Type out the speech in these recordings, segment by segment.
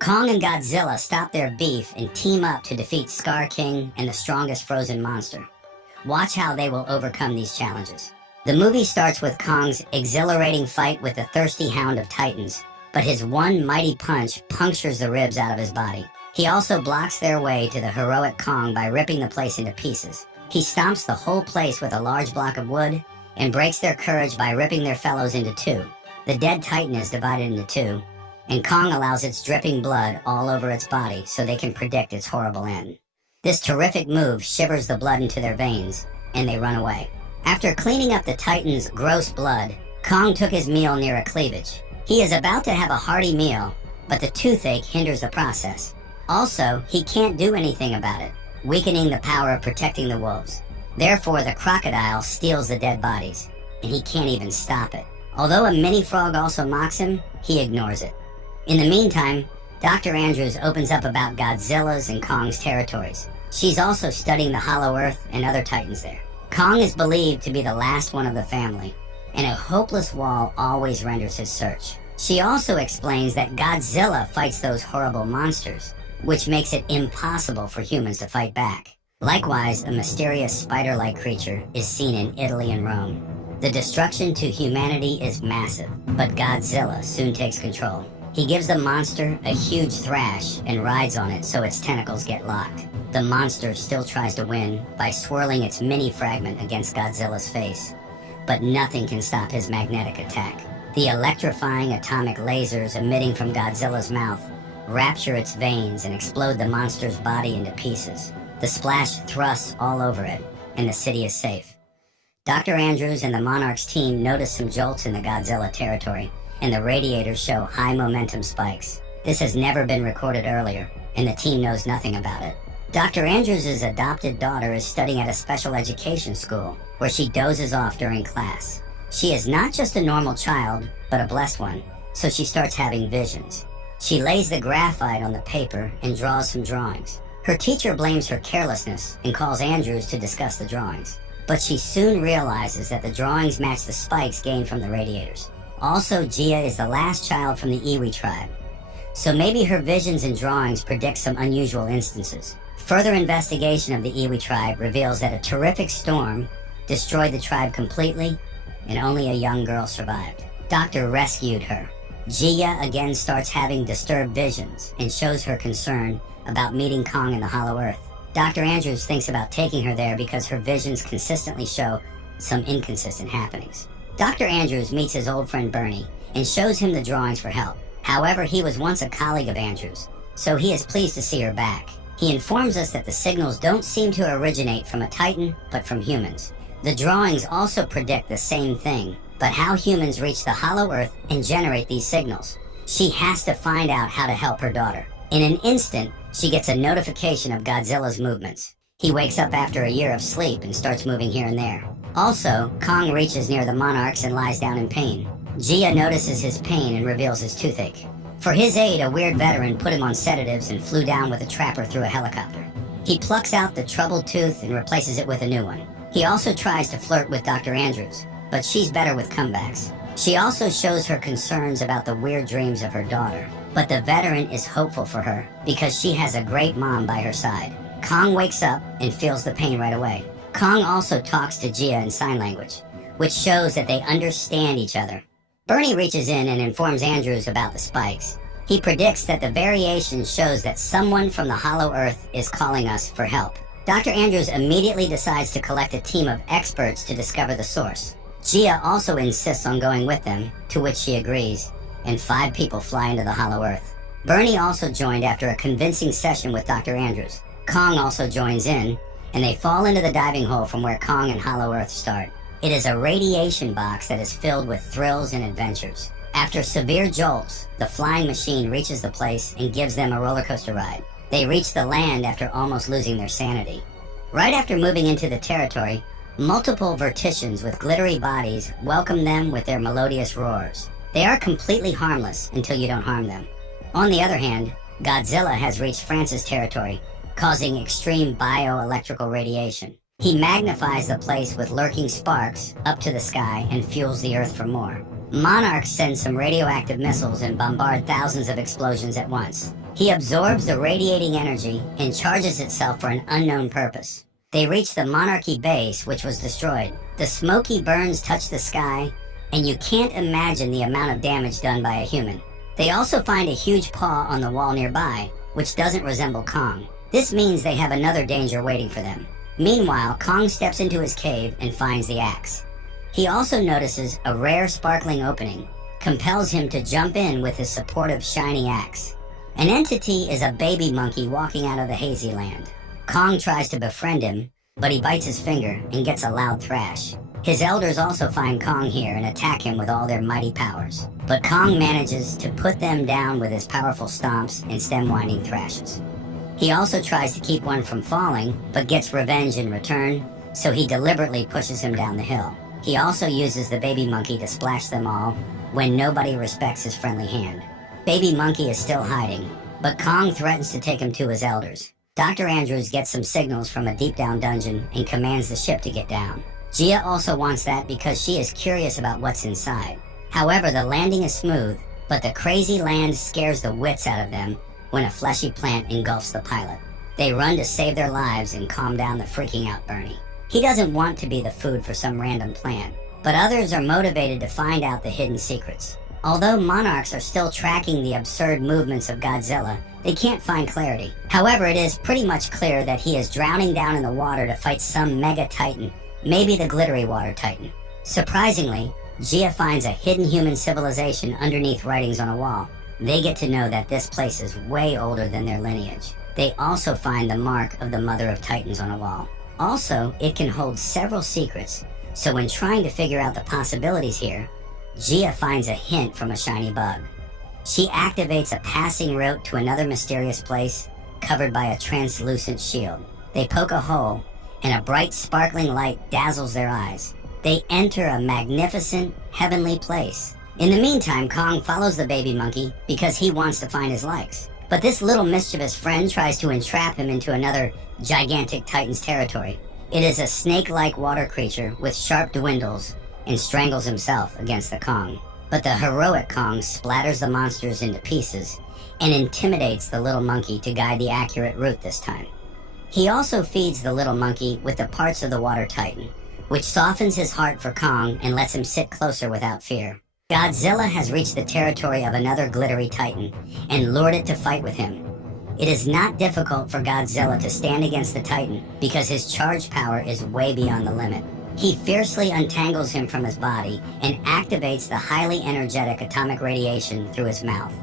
Kong and Godzilla stop their beef and team up to defeat Scar King and the strongest frozen monster. Watch how they will overcome these challenges. The movie starts with Kong's exhilarating fight with the thirsty hound of Titans, but his one mighty punch punctures the ribs out of his body. He also blocks their way to the heroic Kong by ripping the place into pieces. He stomps the whole place with a large block of wood and breaks their courage by ripping their fellows into two. The dead Titan is divided into two, and Kong allows its dripping blood all over its body so they can predict its horrible end. This terrific move shivers the blood into their veins, and they run away. After cleaning up the Titan's gross blood, Kong took his meal near a cleavage. He is about to have a hearty meal, but the toothache hinders the process. Also, he can't do anything about it, weakening the power of protecting the wolves. Therefore, the crocodile steals the dead bodies, and he can't even stop it. Although a mini frog also mocks him, he ignores it. In the meantime, Dr. Andrews opens up about Godzilla's and Kong's territories. She's also studying the Hollow Earth and other Titans there. Kong is believed to be the last one of the family, and a hopeless wall always renders his search. She also explains that Godzilla fights those horrible monsters, which makes it impossible for humans to fight back. Likewise, a mysterious spider-like creature is seen in Italy and Rome. The destruction to humanity is massive, but Godzilla soon takes control. He gives the monster a huge thrash and rides on it so its tentacles get locked. The monster still tries to win by swirling its mini fragment against Godzilla's face, but nothing can stop his magnetic attack. The electrifying atomic lasers emitting from Godzilla's mouth rapture its veins and explode the monster's body into pieces. The splash thrusts all over it, and the city is safe. Dr. Andrews and the Monarch's team notice some jolts in the Godzilla territory, and the radiators show high momentum spikes. This has never been recorded earlier, and the team knows nothing about it. Dr. Andrews' adopted daughter is studying at a special education school, where she dozes off during class. She is not just a normal child, but a blessed one, so she starts having visions. She lays the graphite on the paper and draws some drawings. Her teacher blames her carelessness and calls Andrews to discuss the drawings, but she soon realizes that the drawings match the spikes gained from the radiators. Also, Gia is the last child from the Iwi tribe, so maybe her visions and drawings predict some unusual instances. Further investigation of the Iwi tribe reveals that a terrific storm destroyed the tribe completely, and only a young girl survived. Doctor rescued her. Gia again starts having disturbed visions and shows her concern about meeting Kong in the Hollow Earth. Dr. Andrews thinks about taking her there because her visions consistently show some inconsistent happenings. Dr. Andrews meets his old friend Bernie and shows him the drawings for help. However, he was once a colleague of Andrews, so he is pleased to see her back. He informs us that the signals don't seem to originate from a Titan, but from humans. The drawings also predict the same thing, but how humans reach the Hollow Earth and generate these signals. She has to find out how to help her daughter. In an instant, she gets a notification of Godzilla's movements. He wakes up after a year of sleep and starts moving here and there. Also, Kong reaches near the monarchs and lies down in pain. Gia notices his pain and reveals his toothache. For his aid, a weird veteran put him on sedatives and flew down with a trapper through a helicopter. He plucks out the troubled tooth and replaces it with a new one. He also tries to flirt with Dr. Andrews, but she's better with comebacks. She also shows her concerns about the weird dreams of her daughter, but the veteran is hopeful for her because she has a great mom by her side. Kong wakes up and feels the pain right away. Kong also talks to Gia in sign language, which shows that they understand each other. Bernie reaches in and informs Andrews about the spikes. He predicts that the variation shows that someone from the Hollow Earth is calling us for help. Dr. Andrews immediately decides to collect a team of experts to discover the source. Gia also insists on going with them, to which she agrees, and 5 people fly into the Hollow Earth. Bernie also joined after a convincing session with Dr. Andrews. Kong also joins in, and they fall into the diving hole from where Kong and Hollow Earth start. It is a radiation box that is filled with thrills and adventures. After severe jolts, the flying machine reaches the place and gives them a roller coaster ride. They reach the land after almost losing their sanity. Right after moving into the territory, multiple verticians with glittery bodies welcome them with their melodious roars. They are completely harmless until you don't harm them. On the other hand, Godzilla has reached France's territory, causing extreme bioelectrical radiation. He magnifies the place with lurking sparks up to the sky and fuels the earth for more. Monarch sends some radioactive missiles and bombard thousands of explosions at once. He absorbs the radiating energy and charges itself for an unknown purpose. They reach the Monarchy base, which was destroyed. The smoky burns touch the sky, and you can't imagine the amount of damage done by a human. They also find a huge paw on the wall nearby, which doesn't resemble Kong. This means they have another danger waiting for them. Meanwhile, Kong steps into his cave and finds the axe. He also notices a rare sparkling opening, compels him to jump in with his supportive shiny axe. An entity is a baby monkey walking out of the hazy land. Kong tries to befriend him, but he bites his finger and gets a loud thrash. His elders also find Kong here and attack him with all their mighty powers. But Kong manages to put them down with his powerful stomps and stem-winding thrashes. He also tries to keep one from falling, but gets revenge in return, so he deliberately pushes him down the hill. He also uses the baby monkey to splash them all when nobody respects his friendly hand. Baby monkey is still hiding, but Kong threatens to take him to his elders. Dr. Andrews gets some signals from a deep-down dungeon and commands the ship to get down. Gia also wants that because she is curious about what's inside. However, the landing is smooth, but the crazy land scares the wits out of them when a fleshy plant engulfs the pilot. They run to save their lives and calm down the freaking out Bernie. He doesn't want to be the food for some random plant, but others are motivated to find out the hidden secrets. Although monarchs are still tracking the absurd movements of Godzilla, they can't find clarity. However, it is pretty much clear that he is drowning down in the water to fight some mega titan, maybe the glittery water titan. Surprisingly, Gia finds a hidden human civilization underneath writings on a wall. They get to know that this place is way older than their lineage. They also find the mark of the Mother of Titans on a wall. Also, it can hold several secrets, so when trying to figure out the possibilities here, Gia finds a hint from a shiny bug. She activates a passing route to another mysterious place covered by a translucent shield. They poke a hole, and a bright sparkling light dazzles their eyes. They enter a magnificent, heavenly place. In the meantime, Kong follows the baby monkey because he wants to find his likes. But this little mischievous friend tries to entrap him into another gigantic titan's territory. It is a snake-like water creature with sharp dwindles and strangles himself against the Kong. But the heroic Kong splatters the monsters into pieces and intimidates the little monkey to guide the accurate route this time. He also feeds the little monkey with the parts of the water titan, which softens his heart for Kong and lets him sit closer without fear. Godzilla has reached the territory of another glittery titan and lured it to fight with him. It is not difficult for Godzilla to stand against the titan because his charge power is way beyond the limit. He fiercely untangles him from his body and activates the highly energetic atomic radiation through his mouth.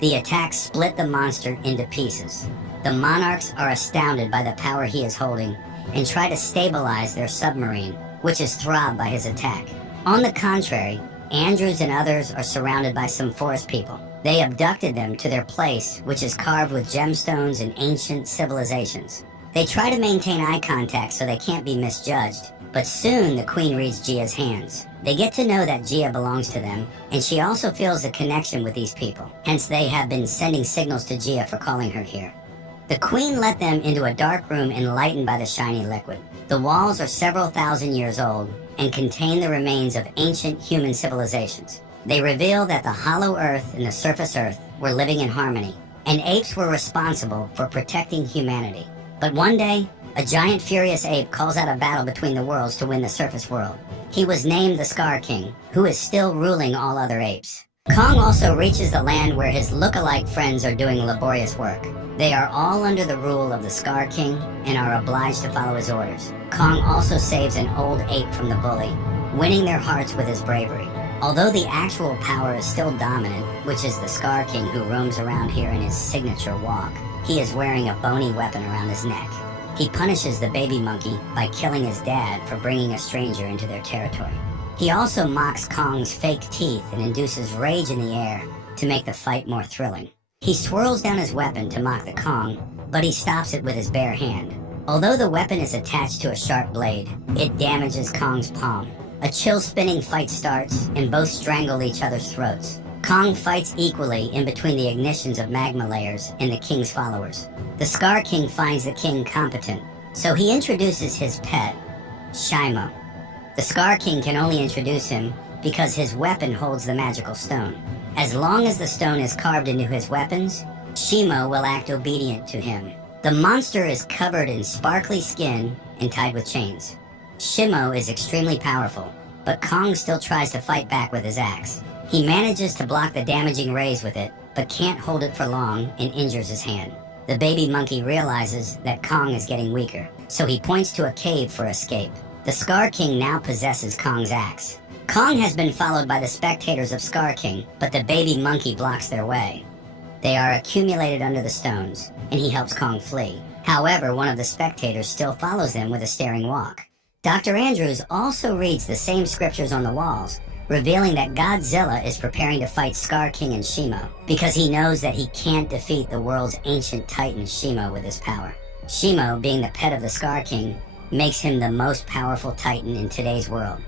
The attack split the monster into pieces. The monarchs are astounded by the power he is holding and try to stabilize their submarine, which is throbbed by his attack. On the contrary, Andrews and others are surrounded by some forest people. They abducted them to their place, which is carved with gemstones and ancient civilizations. They try to maintain eye contact so they can't be misjudged, but soon the queen reads Gia's hands. They get to know that Gia belongs to them, and she also feels a connection with these people. Hence they have been sending signals to Gia for calling her here. The queen let them into a dark room enlightened by the shiny liquid. The walls are several thousand years old and contain the remains of ancient human civilizations. They reveal that the hollow earth and the surface earth were living in harmony, and apes were responsible for protecting humanity. But one day, a giant furious ape calls out a battle between the worlds to win the surface world. He was named the Scar King, who is still ruling all other apes. Kong also reaches the land where his look-alike friends are doing laborious work. They are all under the rule of the Scar King and are obliged to follow his orders. Kong also saves an old ape from the bully, winning their hearts with his bravery. Although the actual power is still dominant, which is the Scar King who roams around here in his signature walk, he is wearing a bony weapon around his neck. He punishes the baby monkey by killing his dad for bringing a stranger into their territory. He also mocks Kong's fake teeth and induces rage in the air to make the fight more thrilling. He swirls down his weapon to mock the Kong, but he stops it with his bare hand. Although the weapon is attached to a sharp blade, it damages Kong's palm. A chill-spinning fight starts, and both strangle each other's throats. Kong fights equally in between the ignitions of magma layers and the king's followers. The Scar King finds the king competent, so he introduces his pet, Shimo. The Scar King can only introduce him because his weapon holds the magical stone. As long as the stone is carved into his weapons, Shimo will act obedient to him. The monster is covered in sparkly skin and tied with chains. Shimo is extremely powerful, but Kong still tries to fight back with his axe. He manages to block the damaging rays with it, but can't hold it for long and injures his hand. The baby monkey realizes that Kong is getting weaker, so he points to a cave for escape. The Scar King now possesses Kong's axe. Kong has been followed by the spectators of Scar King, but the baby monkey blocks their way. They are accumulated under the stones, and he helps Kong flee. However, one of the spectators still follows them with a staring walk. Dr. Andrews also reads the same scriptures on the walls, revealing that Godzilla is preparing to fight Scar King and Shimo, because he knows that he can't defeat the world's ancient titan Shimo with his power. Shimo, being the pet of the Scar King, makes him the most powerful titan in today's world.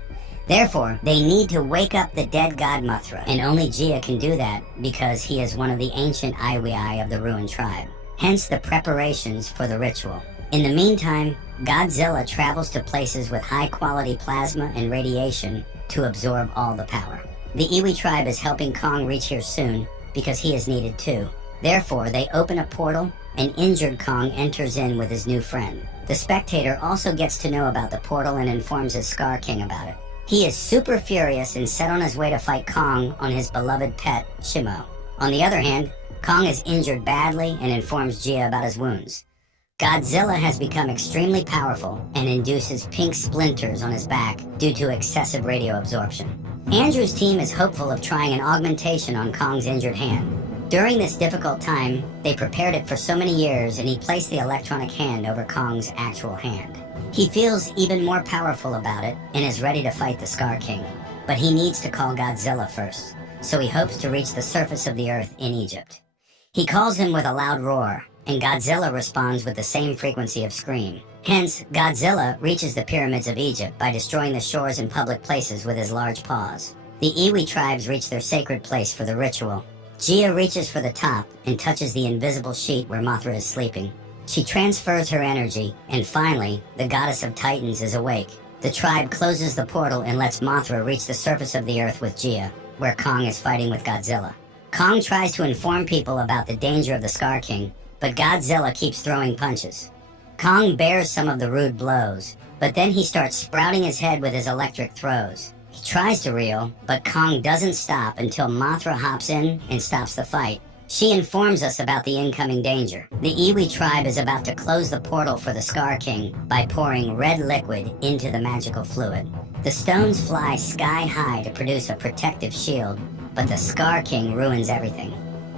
Therefore, they need to wake up the dead god Mothra, and only Gia can do that because he is one of the ancient Iwii of the ruined tribe. Hence the preparations for the ritual. In the meantime, Godzilla travels to places with high-quality plasma and radiation to absorb all the power. The Iwi tribe is helping Kong reach here soon because he is needed too. Therefore, they open a portal and injured Kong enters in with his new friend. The spectator also gets to know about the portal and informs his Scar King about it. He is super furious and set on his way to fight Kong on his beloved pet, Shimo. On the other hand, Kong is injured badly and informs Gia about his wounds. Godzilla has become extremely powerful and induces pink splinters on his back due to excessive radio absorption. Andrew's team is hopeful of trying an augmentation on Kong's injured hand. During this difficult time, they prepared it for so many years and he placed the electronic hand over Kong's actual hand. He feels even more powerful about it and is ready to fight the Scar King. But he needs to call Godzilla first, so he hopes to reach the surface of the earth in Egypt. He calls him with a loud roar, and Godzilla responds with the same frequency of scream. Hence, Godzilla reaches the pyramids of Egypt by destroying the shores and public places with his large paws. The Iwi tribes reach their sacred place for the ritual. Gia reaches for the top and touches the invisible sheet where Mothra is sleeping. She transfers her energy, and finally, the goddess of Titans is awake. The tribe closes the portal and lets Mothra reach the surface of the earth with Gia, where Kong is fighting with Godzilla. Kong tries to inform people about the danger of the Scar King, but Godzilla keeps throwing punches. Kong bears some of the rude blows, but then he starts sprouting his head with his electric throws. He tries to reel, but Kong doesn't stop until Mothra hops in and stops the fight. She informs us about the incoming danger. The Iwi tribe is about to close the portal for the Scar King by pouring red liquid into the magical fluid. The stones fly sky high to produce a protective shield, but the Scar King ruins everything.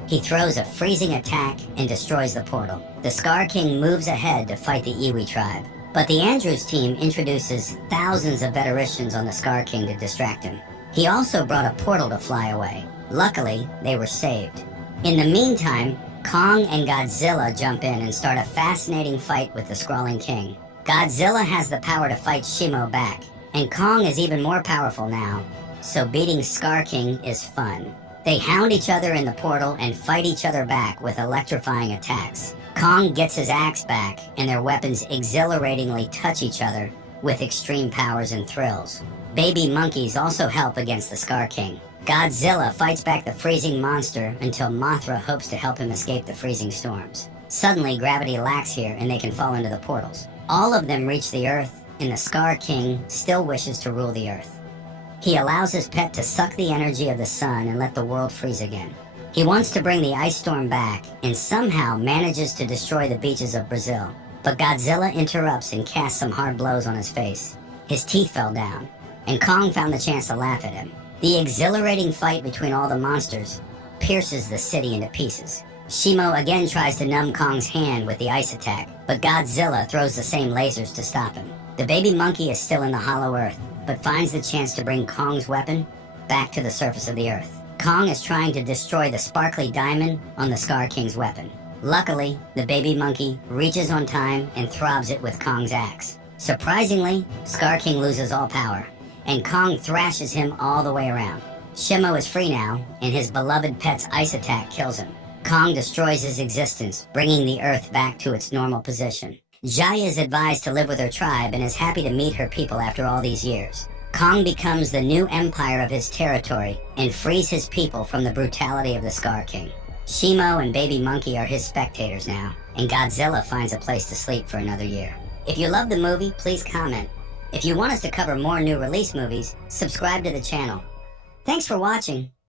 He throws a freezing attack and destroys the portal. The Scar King moves ahead to fight the Iwi tribe, but the Andrews team introduces thousands of Vetericians on the Scar King to distract him. He also brought a portal to fly away. Luckily, they were saved. In the meantime, Kong and Godzilla jump in and start a fascinating fight with the Scrawling King. Godzilla has the power to fight Shimo back, and Kong is even more powerful now, so beating Scar King is fun. They hound each other in the portal and fight each other back with electrifying attacks. Kong gets his axe back, and their weapons exhilaratingly touch each other with extreme powers and thrills. Baby monkeys also help against the Scar King. Godzilla fights back the freezing monster until Mothra hopes to help him escape the freezing storms. Suddenly, gravity lacks here and they can fall into the portals. All of them reach the earth, and the Scar King still wishes to rule the earth. He allows his pet to suck the energy of the sun and let the world freeze again. He wants to bring the ice storm back and somehow manages to destroy the beaches of Brazil. But Godzilla interrupts and casts some hard blows on his face. His teeth fell down, and Kong found the chance to laugh at him. The exhilarating fight between all the monsters pierces the city into pieces. Shimo again tries to numb Kong's hand with the ice attack, but Godzilla throws the same lasers to stop him. The baby monkey is still in the hollow earth, but finds the chance to bring Kong's weapon back to the surface of the earth. Kong is trying to destroy the sparkly diamond on the Scar King's weapon. Luckily, the baby monkey reaches on time and throbs it with Kong's axe. Surprisingly, Scar King loses all power, and Kong thrashes him all the way around. Shimo is free now, and his beloved pet's ice attack kills him. Kong destroys his existence, bringing the earth back to its normal position. Jaya is advised to live with her tribe and is happy to meet her people after all these years. Kong becomes the new empire of his territory and frees his people from the brutality of the Scar King. Shimo and Baby Monkey are his spectators now, and Godzilla finds a place to sleep for another year. If you love the movie, please comment. If you want us to cover more new release movies, subscribe to the channel. Thanks for watching.